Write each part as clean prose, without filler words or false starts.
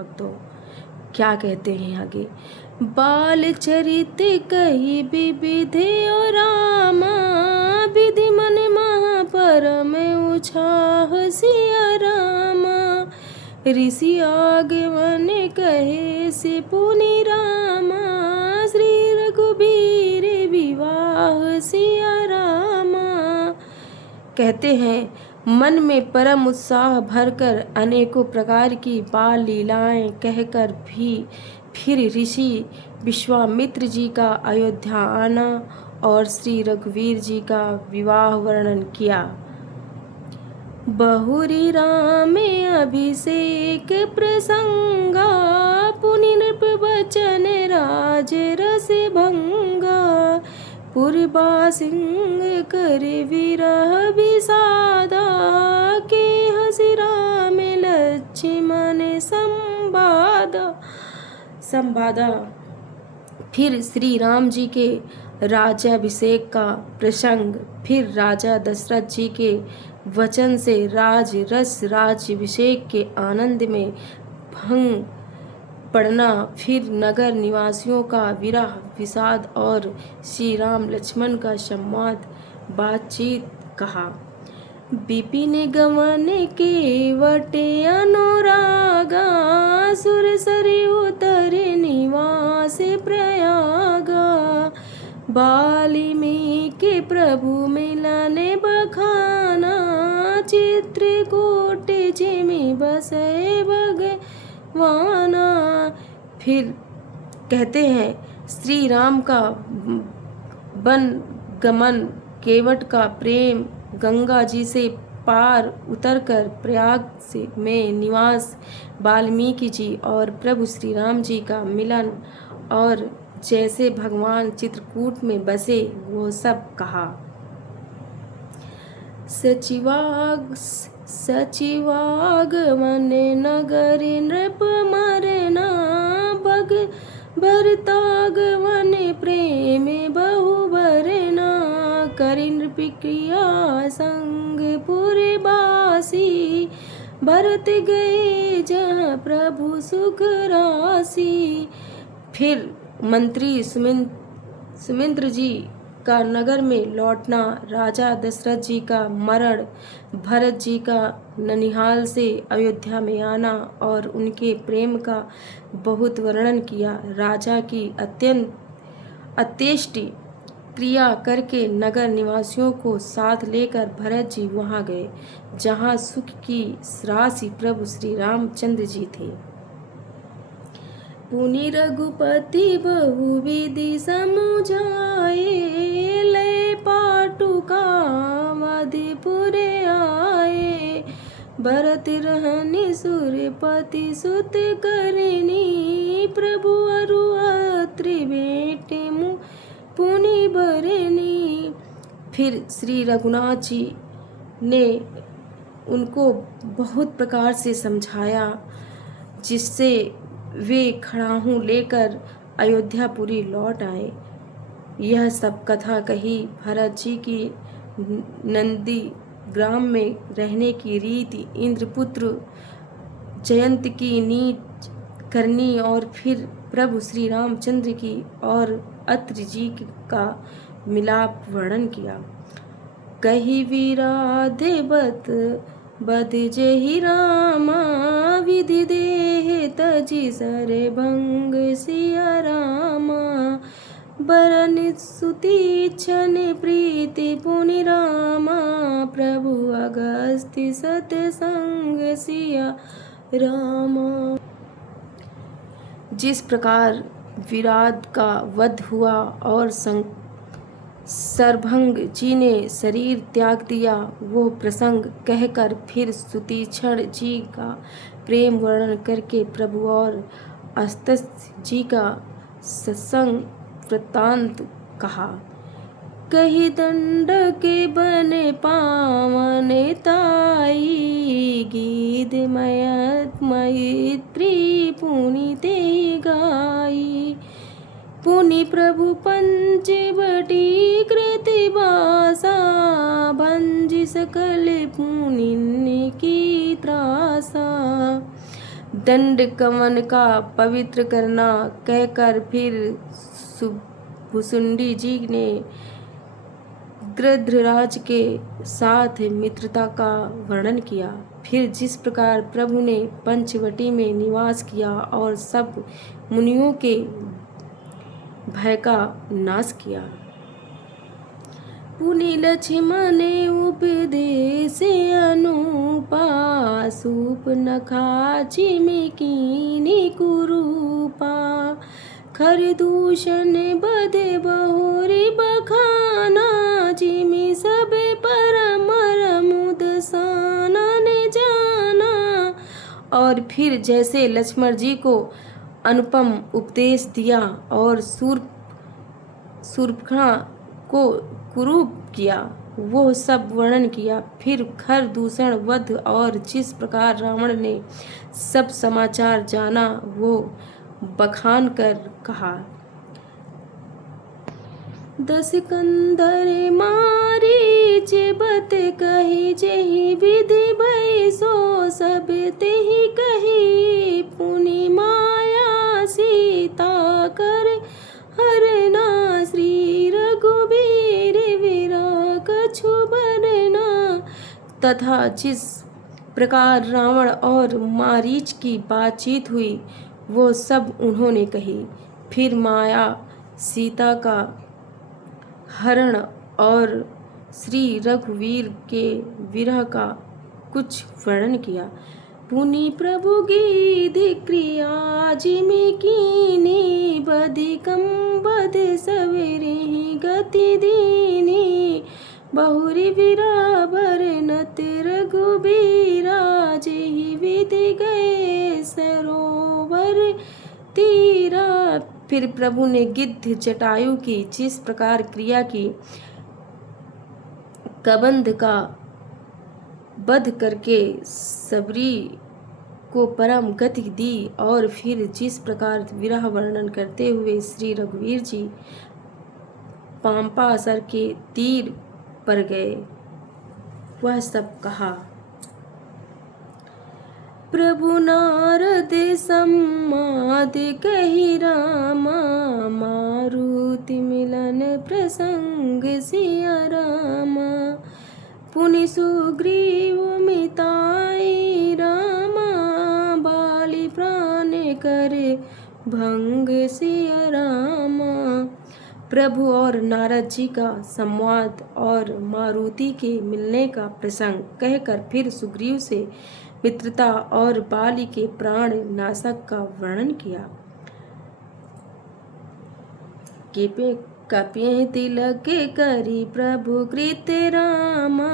भक्तों क्या कहते हैं आगे। बाल चरित कही विविधे और रामा, विधि मन महापरम उछाह सिया रामा। ऋषि आगमन कहे से पुनि रामा, श्री रघुबीर विवाह सिया रामा। कहते हैं मन में परम उत्साह भरकर अनेकों प्रकार की बाल लीलाएं कहकर भी फिर ऋषि विश्वामित्र जी का अयोध्या आना और श्री रघुवीर जी का विवाह वर्णन किया। बहुरी राम अभिषेक प्रसंगा, पुनि नृप बचन राज रस भंगा। पुरबा सिंह कर विरह विषादा, के हसी राम लक्ष्मण संवादा। फिर श्री राम जी के राज्याभिषेक का प्रसंग, फिर राजा दशरथ जी के वचन से राज्याभिषेक के आनंद में भंग पड़ना, फिर नगर निवासियों का विरह विषाद और श्री राम लक्ष्मण का संवाद बातचीत कहा। विपिन गमन केवटे अनुरागा, सुर सरि उतर निवास प्रयागा। वाल्मीकि प्रभु मिलन बखाना, चित्रकूट जिमि बसै भगवाना। फिर कहते हैं श्री राम का वन गमन, केवट का प्रेम, गंगा जी से पार उतरकर प्रयाग में निवास, वाल्मीकि जी और प्रभु श्री राम जी का मिलन और जैसे भगवान चित्रकूट में बसे वो सब कहा। सचिवागमन नगर नृप मरना, भरतागमन प्रेम बहु भरना। करि नृप क्रिया संग पुरबासी, भरत गए जहाँ प्रभु सुख राशि। फिर मंत्री सुमिंद्र जी का नगर में लौटना, राजा दशरथ जी का मरण, भरत जी का ननिहाल से अयोध्या में आना और उनके प्रेम का बहुत वर्णन किया। राजा की अत्येष्टि क्रिया करके नगर निवासियों को साथ लेकर भरत जी वहां गए जहां सुख की राशि प्रभु श्री रामचंद्र जी थे। पुनि रघुपति बहुविधि समुझाए, लय पाटुका मधुपुर आए। भरत रहनि सुरपति सुत करनी, प्रभु अरु अत्रि भेंट पुनि बरनी। फिर श्री रघुनाथ जी ने उनको बहुत प्रकार से समझाया जिससे वे खड़ाहू लेकर अयोध्यापुरी लौट आए। यह सब कथा कही भरत जी की नंदी ग्राम में रहने की रीति, इंद्रपुत्र जयंत की नीच करनी और फिर प्रभु श्री रामचंद्र की और अत्रि जी का मिलाप वर्णन किया। कही विराधे बध जेहि रामा, विधि देह तजि सर भंग सिया रामा। बरन सुति छन प्रीति पुनि रामा, प्रभु अगस्त्य सतसंग सिया रामा। जिस प्रकार विराट का वध हुआ और सरभंग जी ने शरीर त्याग दिया, वो प्रसंग कहकर फिर सुतीक्षण जी का प्रेम वर्णन करके प्रभु और अगस्त्य जी का सत्संग वृत्तांत कहा। कही दंड के बने पावन ताई, गीत मैत्री पुनीते गाई। पुनि प्रभु पंचवटी कृति बासा, भंज सकल पुनिन की त्रासा। दंड कमन का पवित्र करना कहकर फिर भुसुंडी जी ने गृध्रराज के साथ मित्रता का वर्णन किया। फिर जिस प्रकार प्रभु ने पंचवटी में निवास किया और सब मुनियों के भय का नाश किया। पुनि लक्ष्मण उपदेश अनुपा सूर्पनखा चिमिकिनी कुरूपा खरदूषण बदे बहुरी बखाना जिमि सबे परम मुदसाना ने जाना। और फिर जैसे लक्ष्मण जी को अनुपम उपदेश दिया और शूर्पणखा को कुरूप किया, वो सब वर्णन किया। फिर खर दूषण वध और जिस प्रकार रावण ने सब समाचार जाना वो बखान कर कहा। दस कंधर मारी चिबत कही जेहि विधि भई सो सब तेहि कही पुनि माया सीता कर हरना श्री रघुबीर विरा कछु बरना। तथा जिस प्रकार रावण और मारीच की बातचीत हुई वो सब उन्होंने कही। फिर माया सीता का हरण और श्री रघुवीर के विरह का कुछ वर्णन किया। पुनि प्रभु गीधि क्रिया जिमि कीनी बधिकम बध सवेरे गति दीनी बहुरी विरा भरनत रघुबीरा जेहि विधि गए सरोवर तीरा। फिर प्रभु ने गिद्ध जटायु की जिस प्रकार क्रिया की कबंध का वध करके सबरी को परम गति दी और फिर जिस प्रकार विरह वर्णन करते हुए श्री रघुवीर जी पांपासर के तीर पर गए वह सब कहा। प्रभु नारद सम्माद कहि रामा मारुति मिलन प्रसंग सिया रामा पुनि सुग्रीव मिताई रामा बाली प्राण करे भंग सिया रामा। प्रभु और नारद जी का संवाद और मारुति के मिलने का प्रसंग कहकर फिर सुग्रीव से मित्रता और बाली के प्राण नाशक का वर्णन किया। कपिय तिलक करी प्रभु कृत रामा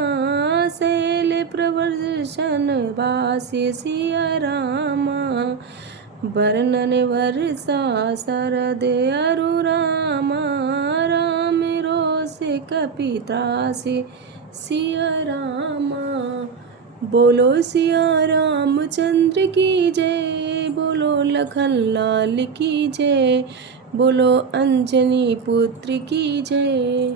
शैल प्रवर्षन वास्य सिया रामा वर्णन वर्षा शरद अरु रामा राम रोष कपित्रास सिया रामा। बोलो सिया रामचंद्र की जय बोलो लखन लाल की जय बोलो अंजनी पुत्र की जय।